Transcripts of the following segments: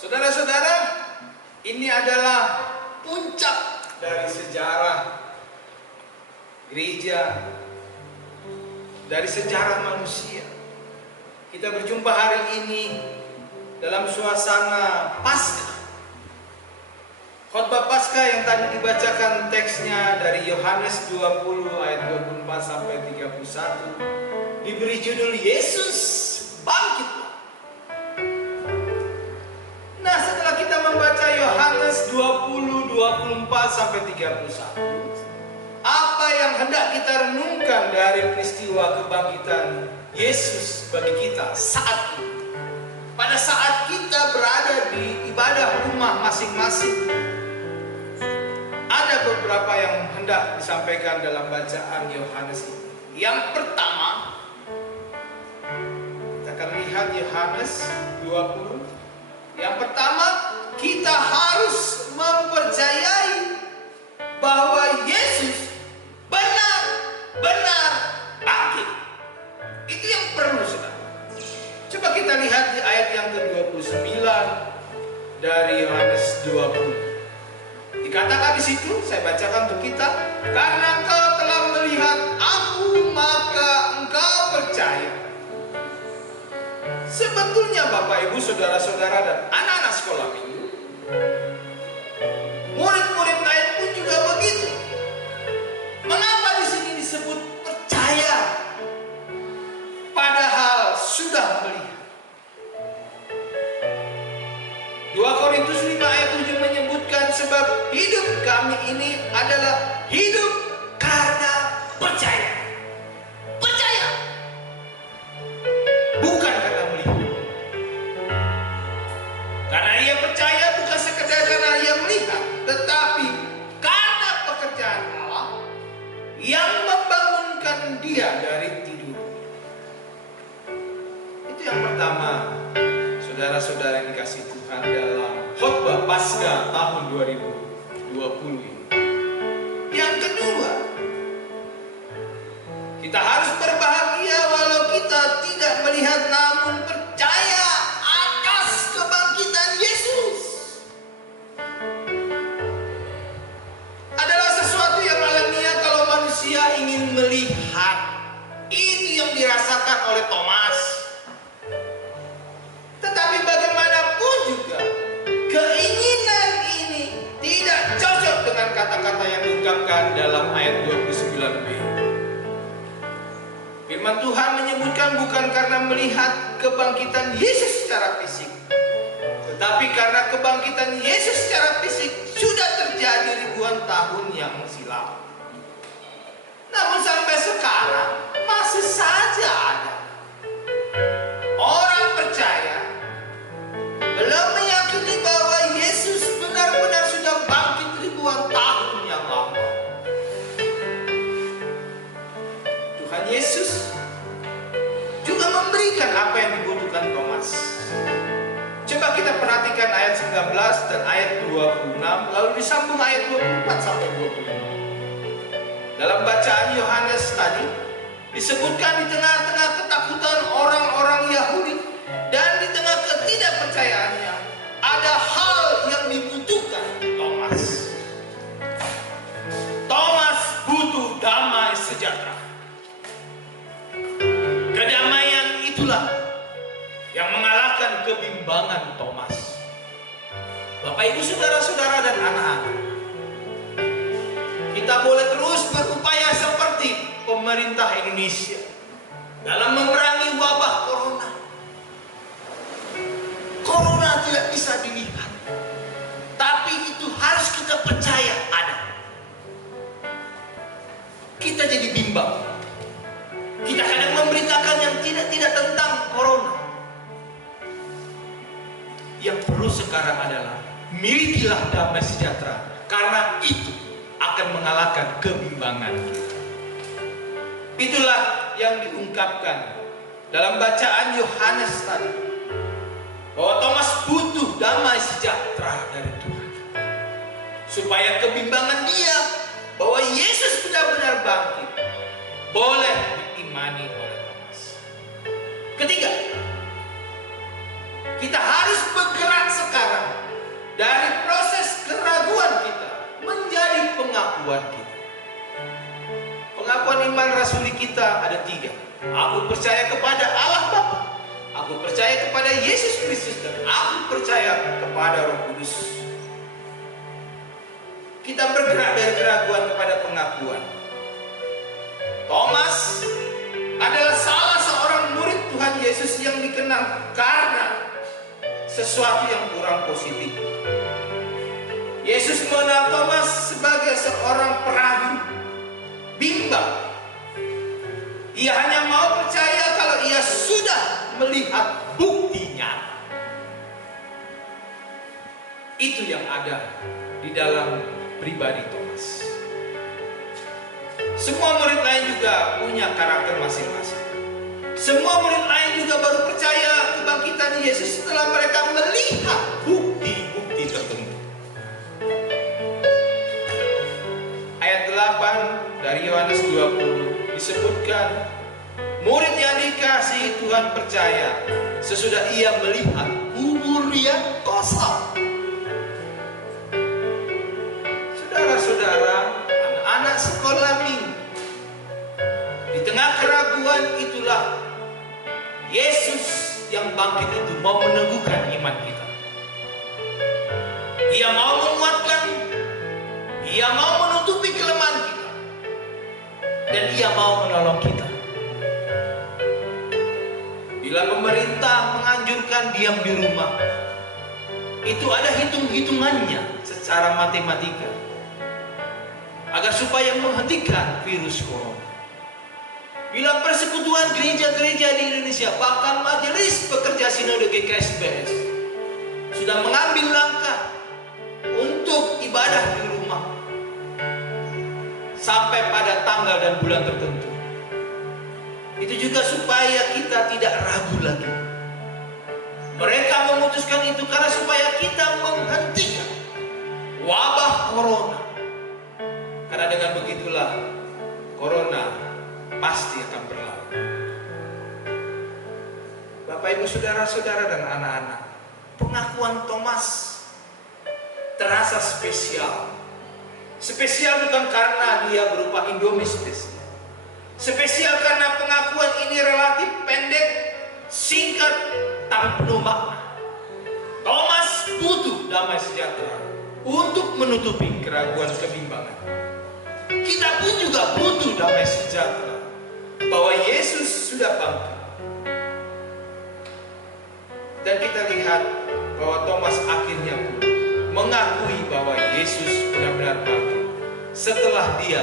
Saudara-saudara, ini adalah puncak dari sejarah gereja, dari sejarah manusia. Kita berjumpa hari ini dalam suasana Paskah. Khotbah Paskah yang tadi dibacakan teksnya dari Yohanes 20 ayat 24 sampai 31 diberi judul Yesus bangkit. Nah, setelah kita membaca Yohanes 20, 24 sampai 31, apa yang hendak kita renungkan dari peristiwa kebangkitan Yesus bagi kita saat ini? Pada saat kita berada di ibadah rumah masing-masing, ada beberapa yang hendak disampaikan dalam bacaan Yohanes ini. Yang pertama, kita akan lihat Yohanes 20. Yang pertama, kita harus mempercayai bahwa Yesus benar-benar bangkit. Itu yang perlu, saudara. Coba kita lihat di ayat yang ke-29 dari Yohanes 20. Dikatakan di situ, saya bacakan untuk kita, karena engkau telah melihat aku, maka engkau percaya. Sebetulnya Bapak Ibu, saudara-saudara dan anak-anak sekolah minggu, murid-murid lain pun juga begitu. Mengapa di sini disebut percaya, padahal sudah melihat? 2 Korintus 5 ayat 7 menyebutkan, sebab hidup kami ini adalah hidup karena percaya. Percaya, bukan karena melihat. Karena ia percaya bukan sekedar karena ia melihat, tetapi karena pekerjaan Allah yang membangunkan dia dari tidur. Itu yang pertama, saudara-saudara yang dikasihi Tuhan, dalam khotbah Paskah tahun 2020 ini. Yang kedua, kita harus berbahagia walau kita tidak melihat, namun percaya atas kebangkitan Yesus. Adalah sesuatu yang alamiah kalau manusia ingin melihat. Itu yang dirasakan oleh Thomas. Tetapi bagaimanapun juga, keinginan ini tidak cocok dengan kata-kata yang diungkapkan dalam ayat 29b. Firman Tuhan menyebutkan bukan karena melihat kebangkitan Yesus secara fisik, tetapi karena kebangkitan Yesus secara fisik sudah terjadi ribuan tahun yang silam. Namun sampai sekarang masih saja ada orang percaya belum meyakini bahwa Yesus benar-benar sudah bangkit ribuan tahun yang lalu. Tuhan Yesus juga memberikan apa yang dibutuhkan Thomas. Coba kita perhatikan ayat 19 dan ayat 26, lalu disambung ayat 24 sampai 25. Dalam bacaan Yohanes tadi disebutkan, di tengah-tengah ketakutan orang-orang Yahudi dan di tengah ketidakpercayaannya, ada hal yang dibutuhkan Thomas. Thomas butuh damai sejahtera. Kedamaian itulah yang mengalahkan kebimbangan Thomas. Bapak Ibu, saudara-saudara dan anak-anak, kita boleh terus berupaya seperti pemerintah Indonesia dalam memerangi wabah corona. Corona tidak bisa dilihat, tapi itu harus kita percaya ada. Kita jadi bimbang. Kita kadang memberitakan yang tidak tentang corona. Yang perlu sekarang adalah milikilah damai sejahtera, karena itu akan mengalahkan kebimbangan kita. Itulah yang diungkapkan dalam bacaan Yohanes tadi, bahwa Thomas butuh damai sejahtera dari Tuhan, supaya kebimbangan dia bahwa Yesus benar-benar bangkit boleh diimani oleh Thomas. Ketiga, kita harus bergerak sekarang dari proses keraguan kita menjadi pengakuan kita. Pengakuan iman rasuli kita ada 3. Aku percaya kepada Allah Bapa, aku percaya kepada Yesus Kristus, dan aku percaya kepada Roh Kudus. Kita bergerak dari keraguan kepada pengakuan. Thomas adalah salah seorang murid Tuhan Yesus yang dikenal karena sesuatu yang kurang positif. Yesus mengenal Thomas sebagai seorang peragu, bimbang. Ia hanya mau percaya kalau ia sudah melihat buktinya. Itu yang ada di dalam pribadi Thomas. Semua murid lain juga punya karakter masing-masing. Semua murid lain juga baru percaya kebangkitan Yesus setelah mereka melihat bukti-bukti tertentu. Ayat 8 dari Yohanes 20 disebutkan, murid yang dikasihi Tuhan percaya sesudah ia melihat kubur yang kosong. Saudara-saudara, anak-anak sekolah minggu, di tengah keraguan itulah Yesus yang bangkit itu mau meneguhkan iman kita. Ia mau menguatkan, ia mau menutupi kelemahan kita, dan ia mau menolong kita. Bila pemerintah menganjurkan diam di rumah, itu ada hitung-hitungannya secara matematika, agar supaya menghentikan virus corona. Bila persekutuan gereja-gereja di Indonesia, bahkan Majelis Pekerja Sinode GKSBS sudah mengambil langkah untuk ibadah di rumah sampai pada tanggal dan bulan tertentu. Itu juga supaya kita tidak ragu lagi. Mereka memutuskan itu karena supaya kita menghentikan wabah corona. Karena dengan begitulah corona pasti akan berlalu. Bapak, Ibu, saudara-saudara dan anak-anak, pengakuan Thomas terasa spesial. Spesial bukan karena dia berupa Indomie spesial. Spesial karena pengakuan ini relatif pendek, singkat, tapi penuh makna. Thomas butuh damai sejahtera untuk menutupi keraguan kebimbangan. Kita pun juga butuh damai sejahtera bahwa Yesus sudah bangkit. Dan kita lihat bahwa Thomas akhirnya pun mengakui bahwa Yesus benar-benar bangkit setelah dia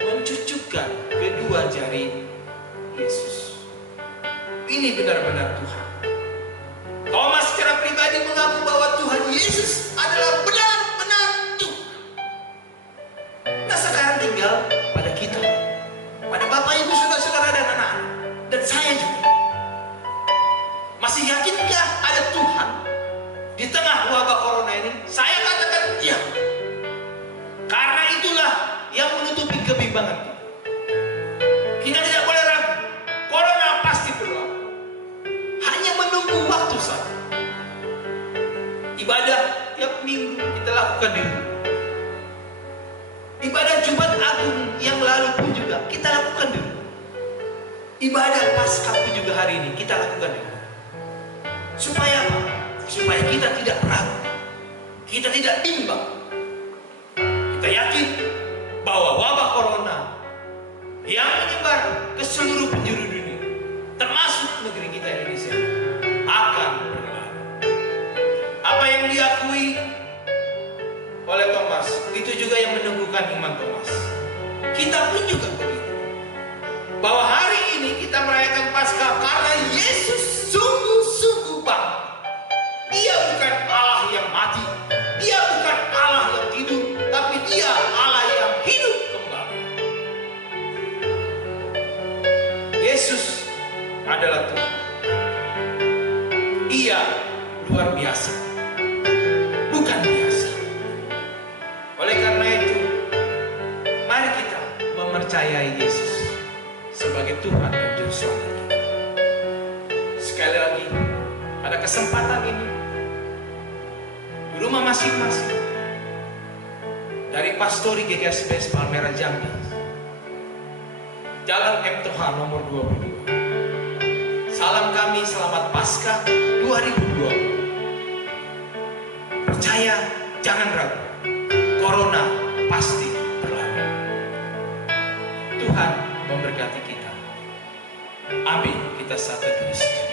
mencucukkan kedua jari Yesus. Ini benar-benar Tuhan. Thomas secara pribadi mengaku bahwa Tuhan Yesus adalah benar-benar Tuhan. Nah, sekarang tinggal pada kita, pada Bapak, Ibu, saudara-saudara dan anak-anak, dan saya juga. Masih yakinkah ada Tuhan di tengah wabah corona ini? Saya katakan iya. Karena itulah yang menutupi kebimbangan kita. Kita tidak boleh ragu. Corona pasti berlalu. Hanya menunggu waktu saja. Ibadah tiap minggu kita lakukan di rumah. Ibadah Jumat Agung yang lalu pun juga kita lakukan di rumah. Ibadah Paskah pun juga hari ini kita lakukan di rumah. Supaya apa? Supaya kita tidak ragu, kita tidak bimbang. Kita yakin bahwa wabah corona yang menyebar ke seluruh penjuru dunia, termasuk negeri kita Indonesia, akan berlalu. Apa yang diakui oleh Thomas, itu juga yang meneguhkan iman Thomas. Kita pun juga begitu. Bahwa hari ini kita merayakan Paskah karena Yesus sungguh-sungguh bangkit. Dia bukan Allah yang mati, dia bukan Allah yang tidur, tapi dia Allah yang hidup kembali. Yesus adalah Tuhan. Ia luar biasa, bukan biasa. Oleh karena itu, mari kita mempercayai Yesus sebagai Tuhan dan Juru Selamat kita. Sekali lagi, pada kesempatan ini, di rumah masing-masing. Dari Pastori GKSBS Palmera Jambi, Jalan M. Toha nomor 22. Salam kami, selamat Paskah 2020. Percaya, jangan ragu. Corona pasti berlalu. Tuhan memberkati kita. Amin. Kita satu tulis.